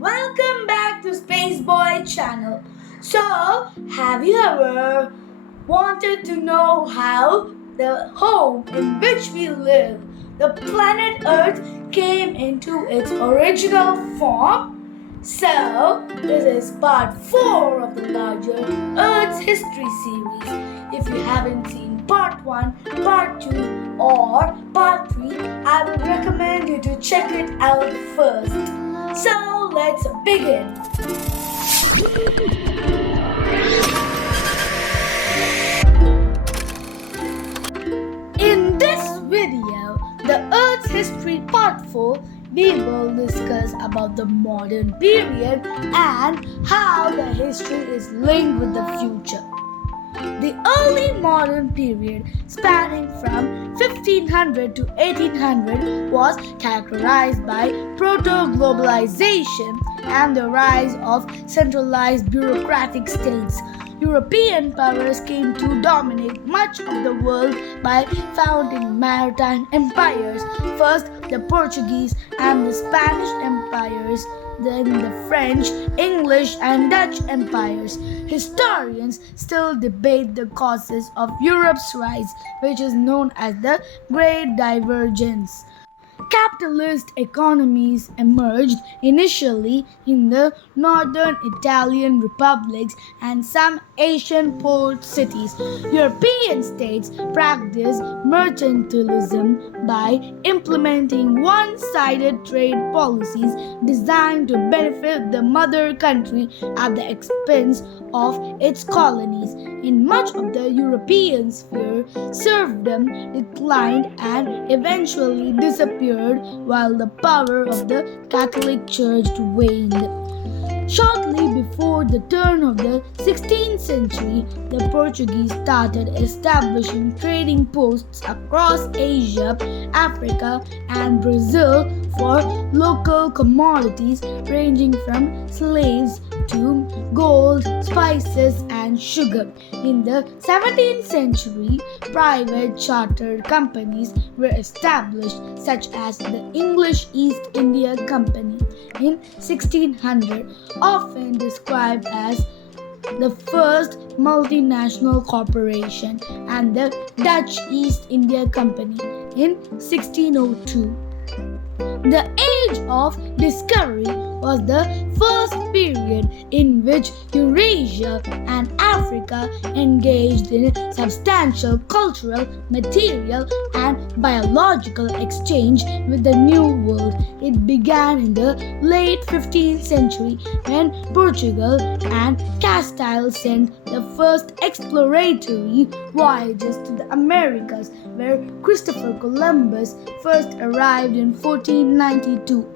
welcome back to Space Boy channel. So, have you ever wanted to know how the home in which we live, the planet Earth, came into its original form? So, this is part 4 of the larger Earth's history series. If you haven't seen part 1, part 2 or part 3, I would recommend you to check it out first. So let's begin. In this video, the Earth's History Part 4, we will discuss about the modern period and how the history is linked with the future. The early modern period, spanning from 1500 to 1800, was characterized by proto-globalization and the rise of centralized bureaucratic states. European powers came to dominate much of the world by founding maritime empires, first the Portuguese and the Spanish empires, then the French, English, and Dutch empires. Historians still debate the causes of Europe's rise, which is known as the Great Divergence. Capitalist economies emerged initially in the northern Italian republics and some Asian port cities. European states practiced mercantilism by implementing one-sided trade policies designed to benefit the mother country at the expense of its colonies. In much of the European sphere, serfdom declined and eventually disappeared while the power of the Catholic Church waned. Shortly before the turn of the 16th century, the Portuguese started establishing trading posts across Asia, Africa, and Brazil for local commodities ranging from slaves to gold, spices, and sugar. In the 17th century, private chartered companies were established, such as the English East India Company in 1600, often described as the first multinational corporation, and the Dutch East India Company in 1602. The Age of Discovery was the first period in which Eurasia and Africa engaged in substantial cultural, material, and biological exchange with the New World. It began in the late 15th century when Portugal and Castile sent the first exploratory voyages to the Americas, where Christopher Columbus first arrived in 1492.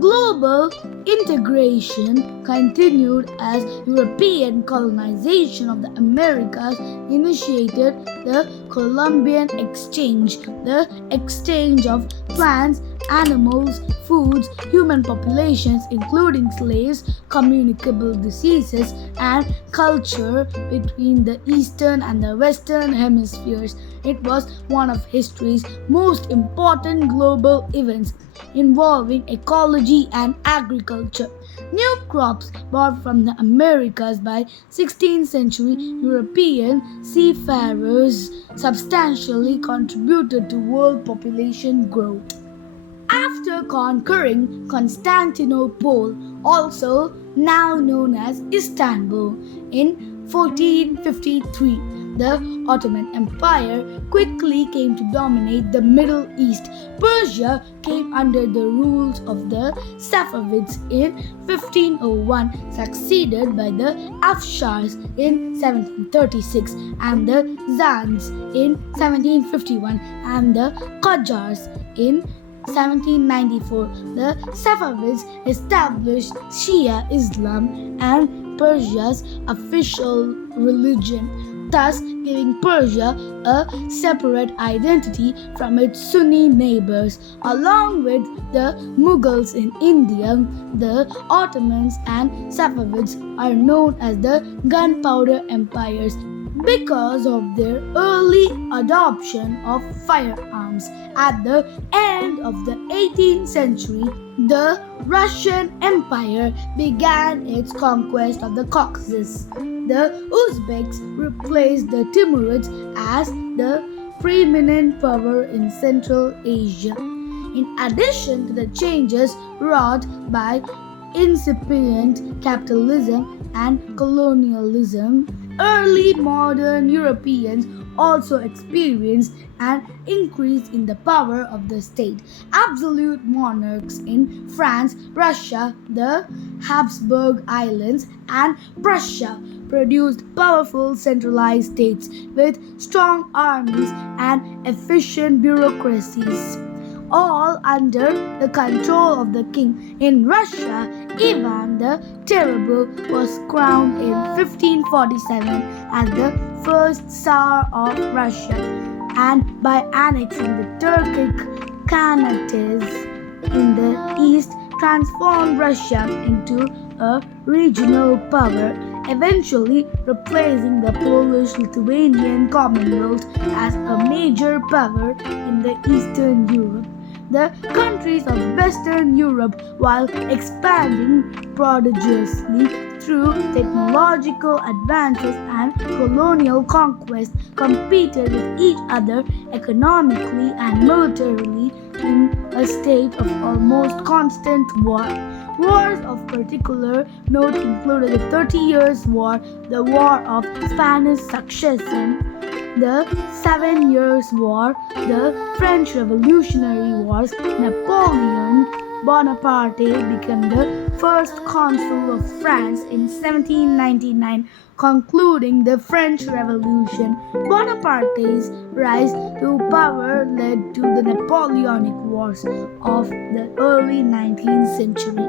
Global integration continued as European colonization of the Americas initiated the Columbian Exchange, the exchange of plants, animals, foods, human populations, including slaves, communicable diseases, and culture between the Eastern and the Western hemispheres. It was one of history's most important global events, involving ecology and agriculture. New crops brought from the Americas by 16th century European seafarers substantially contributed to world population growth. After conquering Constantinople, also now known as Istanbul, in 1453, the Ottoman Empire quickly came to dominate the Middle East. Persia came under the rules of the Safavids in 1501, succeeded by the Afshars in 1736, and the Zands in 1751, and the Qajars in 1794. The Safavids established Shia Islam and Persia's official religion, thus giving Persia a separate identity from its Sunni neighbors. Along with the Mughals in India, the Ottomans and Safavids are known as the Gunpowder Empires because of their early adoption of firearms. At the end of the 18th century, The Russian Empire began its conquest of the Caucasus. The Uzbeks replaced the Timurids as the preeminent power in Central Asia. In addition to the changes wrought by incipient capitalism and colonialism, early modern Europeans also experienced an increase in the power of the state. Absolute monarchs in France, Russia, the Habsburg Islands, and Prussia produced powerful centralized states with strong armies and efficient bureaucracies, all under the control of the king. In Russia, Ivan the Terrible was crowned in 1547 as the first Tsar of Russia, and by annexing the Turkic Khanates in the east, transformed Russia into a regional power, eventually replacing the Polish-Lithuanian Commonwealth as a major power in the Eastern Europe. The countries of Western Europe, while expanding prodigiously through technological advances and colonial conquest, competed with each other economically and militarily in a state of almost constant war. Wars of particular note included the 30 Years' War, the War of Spanish Succession, the 7 Years' War, the French Revolutionary Wars. Napoleon Bonaparte became the first consul of France in 1799, concluding the French Revolution. Bonaparte's rise to power led to the Napoleonic Wars of the early 19th century.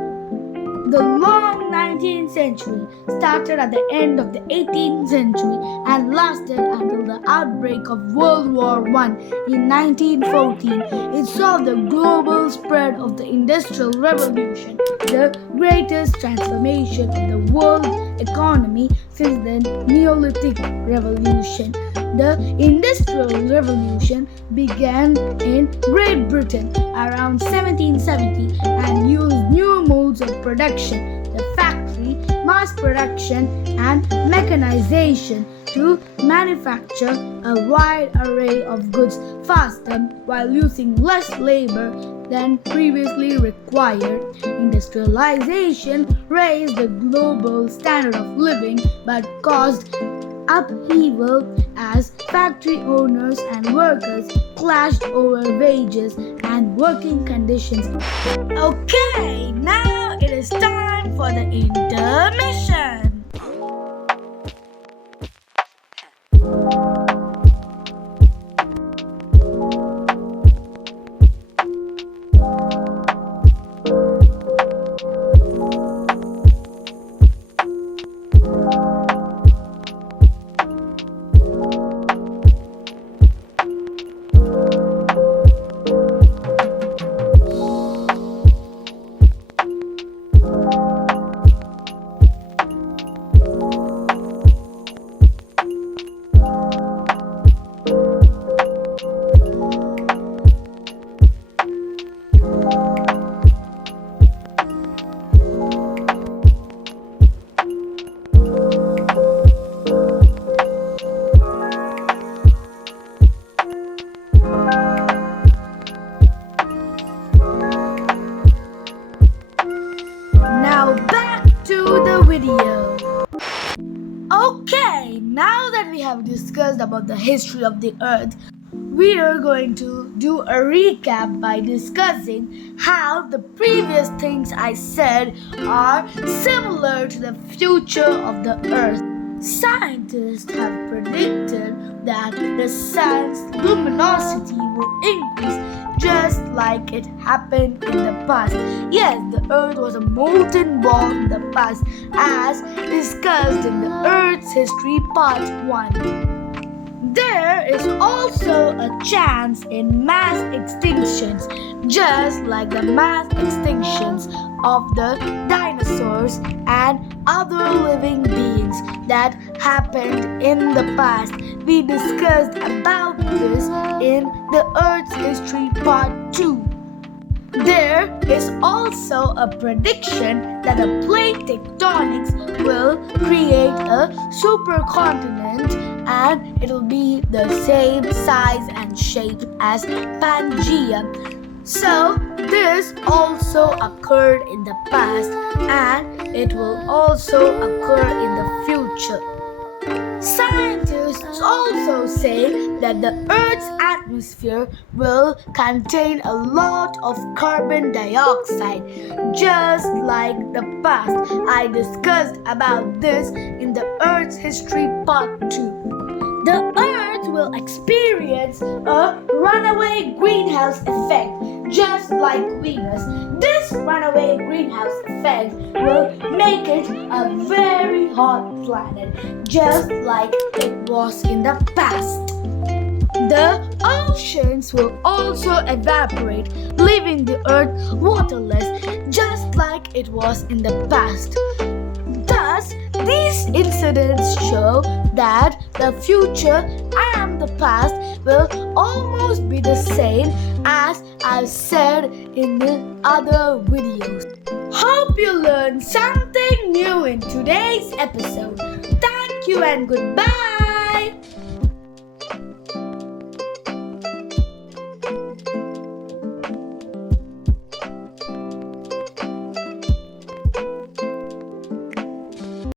The long 19th century started at the end of the 18th century and lasted until the outbreak of World War I in 1914. It saw the global spread of the Industrial Revolution, the greatest transformation of the world economy since the Neolithic Revolution. The Industrial Revolution began in Great Britain around 1770 and used new modes of production, the factory, mass production, and mechanization to manufacture a wide array of goods faster while using less labor than previously required. Industrialization raised the global standard of living but caused upheaval as factory owners and workers clashed over wages and working conditions. Okay, now it is time for the intermission. Okay, now that we have discussed about the history of the earth, we are going to do a recap by discussing how the previous things I said are similar to the future of the earth. Scientists have predicted that the sun's luminosity will increase just like it happened in the past. Yes, the earth was a molten ball in the past, as discussed in the Earth's History Part 1. There is also a chance in mass extinctions, just like the mass extinctions of the dinosaurs and other living beings that happened in the past. We discussed about this in the Earth's History Part 2. There is also a prediction that the plate tectonics will create a supercontinent and it will be the same size and shape as Pangaea. So, this also occurred in the past and it will also occur in the future. Scientists also say that the Earth's atmosphere will contain a lot of carbon dioxide, just like the past. I discussed about this in the Earth's History Part 2. The Earth will experience a runaway greenhouse effect, just like Venus. This runaway greenhouse effect will make it a very hot planet, just like it was in the past. The oceans will also evaporate, leaving the Earth waterless, just like it was in the past. Thus, these incidents show that the future and the past will almost be the same as I've said in the other videos. Hope you learned something new in today's episode. Thank you and goodbye.